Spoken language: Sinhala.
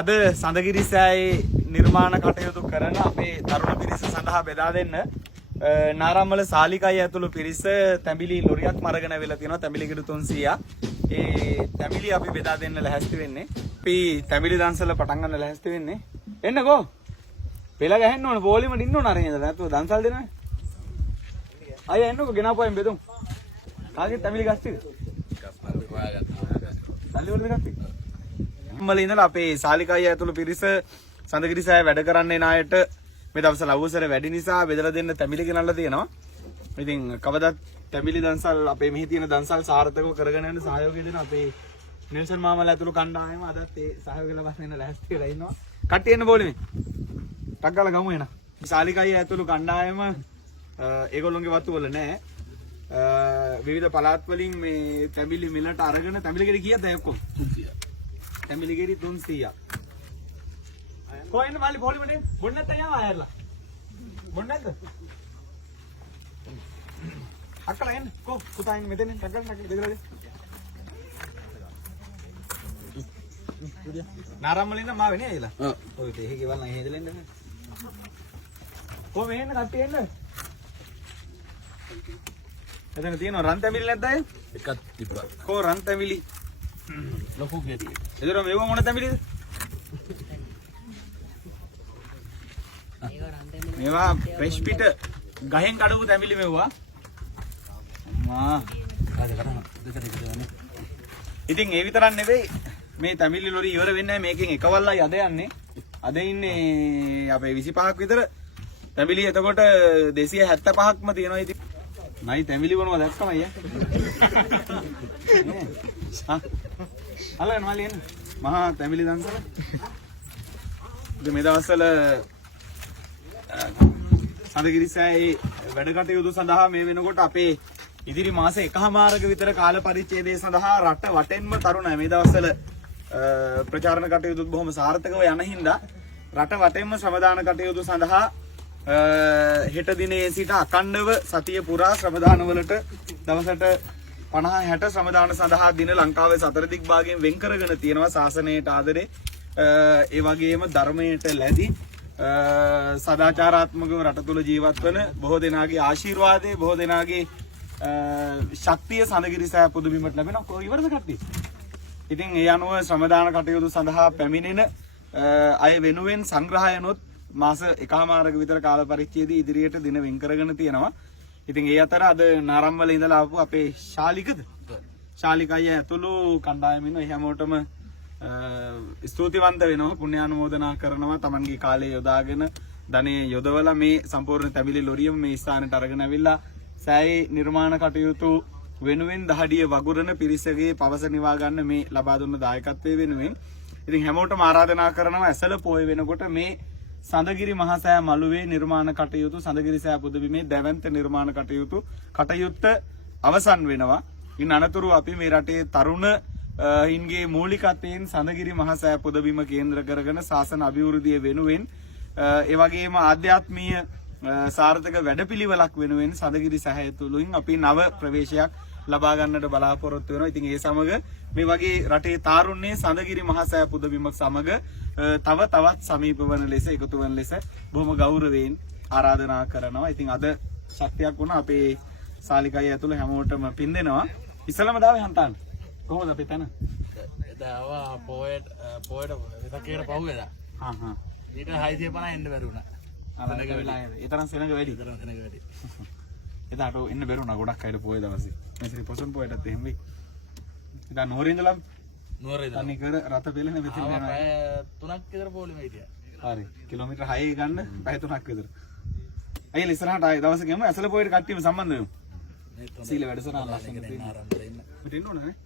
අද සඳගිරි සෑයේ නිර්මාණ කටයුතු කරන අපේ තරුණ පිරිස සඳහා බෙදා දෙන්න නාරම්මල සාලිකයි ඇතුළු පිරිස තැඹිලි ලොරියක් මරගෙන වෙලා තියෙනවා තැඹිලි කිඩු 300ක්. ඒ තැඹිලි අපි බෙදා දෙන්න ලැහැස්ති වෙන්නේ. අපි තැඹිලි දන්සල පටන් ගන්න ලැහැස්ති වෙන්නේ. එන්නකෝ. පෙළ ගහන්න ඕන පොලිමට ඉන්න ඕන අරගෙන නැතුව දන්සල් දෙනවා. අය එන්නකෝ ගෙනාපුවෙන් බෙදමු. කාගේ තැඹිලි ගස්තිද? සල්ලි වල ගස්තිද? මල ඉඳලා අපේ සාලිකයි ඇතුළු පිරිස සඳගිරි සෑය වැඩ කරන්නේ නායට මේ දවස්වල අවසර වැඩි නිසා බෙදලා දෙන්න තැඹිලි ගෙනල්ලා තියෙනවා. ඉතින් කවදාත් තැඹිලි දන්සල් අපේ මෙහි තියෙන දන්සල් සාර්ථකව කරගෙන යන සහයෝගය දෙන අපේ නෙල්සන් මාමලා ඇතුළු කණ්ඩායම අදත් ඒ සහයෝගය ලබන්න එන්න ලැහැස්ති වෙලා ඉන්නවා. කට්ටිය එන්න බෝලෙමේ. ටක් ගාලා ගමු එන. සාලිකයි ඇතුළු කණ්ඩායම ඒගොල්ලොන්ගේ වතු වල නෑ. විවිධ පළාත් වලින් මේ තැඹිලි මිලට අරගෙන තැඹිලි ගෙඩි කීයද ඔක්කොම? 300ක්. තැඹිලි ගෙඩි 300ක්. කොහෙන්ද මාළි පොලිමනේ? බොන්න නැත්නම් යනවා අයලා. බොන්න නැද්ද? අක්කලා එන්න. කො පුතා ඉන්න මෙතන ටක් ගන්න දෙදලා. නාරම්මලින්ද මා වෙන්නේ අයලා. ඔව් ඒක ගෙවල් නම් එහෙදලා එන්න. කො මෙහෙන්න කට්ටිය එන්න. එතන තියෙනවා රන් තැඹිලි නැද්ද අය? එකක් තිබ්බා. කො රන් තැඹිලි? ලොකු ගෙඩි. එතන මේව මොන තැඹිලිද? මේවා ෆ්‍රෙෂ් පිට ගහෙන් කඩපු තැඹිලි මෙව්වා. ඉතින් ඒ විතරක් නෙවෙයි මේ තැඹිලි ලොරි ඉවර වෙන්නේ නැහැ. මේකෙන් එකවල්ලයි අද යන්නේ. අද ඉන්නේ අපේ 25ක් විතර තැඹිලි. එතකොට 275ක්ම තියෙනවා. ඉතින් නයි තැඹිලි වුණා දැක්කම අයියා. හලෝ මාළි එන්න. මහා තැඹිලි දන්සල. ඉතින් මේ දවස්වල සඳගිරි සෑයේ වැඩ කටයුතු සඳහා මේ වෙනකොට අපේ ඉදිරි මාස එකහමාරක විතර කාල පරිච්ඡේදය සඳහා රට වටෙන්ම තරුණයි මේ දවස්වල ප්‍රචාරණ කටයුතුත් බොහොම සාර්ථකව යන හින්දා රට වටෙන්ම ශ්‍රමදාන කටයුතු සඳහා හෙට දිනේ සිට අඛණ්ඩව සතිය පුරා ශ්‍රමදාන වලට දවසට 50-60 ශ්‍රමදාන සඳහා දින ලංකාවේ සතර දිග් භාගයෙන් වෙන් කරගෙන තියෙනවා. ශාසනයට ආදරේ ඒ වගේම ධර්මයට ලැබි සදාචාරාත්මකව රට තුළ ජීවත් වන බොහෝ දෙනාගේ ආශිර්වාදය බොහෝ දෙනාගේ ශක්තිය සඳගිරි සෑය පුදුබිමට ලැබෙනවා. කො ඉවරද කට්ටිය? ඉතින් ඒ අනුව ශ්‍රමදාන කටයුතු සඳහා පැමිණෙන අය වෙනුවෙන් සංග්‍රහයනොත් මාස එකහමාරක විතර කාල පරිච්ඡේදය ඉදිරියට දින වෙන් කරගෙන තියෙනවා. ඉතින් ඒ අතර අද නාරම්මල ඉඳලා ආපු අපේ ශාලිකද? ශාලිකය ඇතුළු කණ්ඩායම ඉන්න හැමෝටම ස්තුතිවන්ත වෙනවා. පුණ්‍යානුමෝදනා කරනවා. Tamanගේ කාලය යොදාගෙන ධනෙ යොදවලා මේ සම්පූර්ණ තැඹිලි ලොරියම මේ ස්ථානයට අරගෙන අවිල්ලා සෑයේ නිර්මාණ කටයුතු වෙනුවෙන් දහඩිය වගුරන පිරිසගේ පවස නිවා ගන්න මේ ලබා දුන්න දායකත්වයේ වෙනුවෙන් ඉතින් හැමෝටම ආරාධනා කරනවා ඇසළ පොය වෙනකොට මේ සඳගිරි මහසෑය මළුවේ නිර්මාණ කටයුතු සඳගිරි සෑය පුදබිමේ දැවැන්ත නිර්මාණ කටයුත්ත අවසන් වෙනවා. ඉන් අනතුරු අපි මේ රටේ තරුණ ඉන්ගේ මූලිකත්වයෙන් සඳගිරි මහසෑය පුදබිම කේන්ද්‍ර කරගෙන ශාසන අභිවෘද්ධිය වෙනුවෙන් ඒ වගේම ආධ්‍යාත්මීය සාර්ථක වැඩපිළිවෙලක් වෙනුවෙන් සඳගිරි සෑය තුලින් අපි නව ප්‍රවේශයක් ලබා ගන්නට බලාපොරොත්තු වෙනවා. ඉතින් ඒ සමග මේ වගේ රටේ තාරුණ්‍යයේ සඳගිරි මහසෑය පුදබිම සමග තවත් සමීප වන ලෙස එකතු වන ලෙස බොහොම ගෞරවයෙන් ආරාධනා කරනවා. ඉතින් අද ශක්තියක් වුණා අපේ සාලිකය ඇතුළේ හැමෝටම පින් දෙනවා. ඉස්සලම දාවේ හන්තාන කොහොමද අපේ තන? එදාවා පොයට විතකේට පහුවෙලා. ඊට 650 එන්න බැරි වුණා. අනක වෙලා ඒ තරම් සෙනඟ වැඩි. එදාට එන්න බැරි වුණා ගොඩක් අයට පොය දවසේ. මෙසිරි පොසොන් පොයටත් එහෙම වෙයි. එදා නෝරේ ඉඳලා තනි කර රත පෙළෙන මෙතන යනවා. පැය 3ක් විතර පොලිම හිටියා. හරි. කිලෝමීටර් 6 ගන්න පැය 3ක් විතර. අයියල ඉස්සරහට ආයේ දවසේ ගියම ඇසල පොයට කට්ටියම සම්බන්ධ වෙමු. සීල වැඩසටහන ලස්සන තියෙනවා. මෙතන ඉන්න ඕනේ නේ.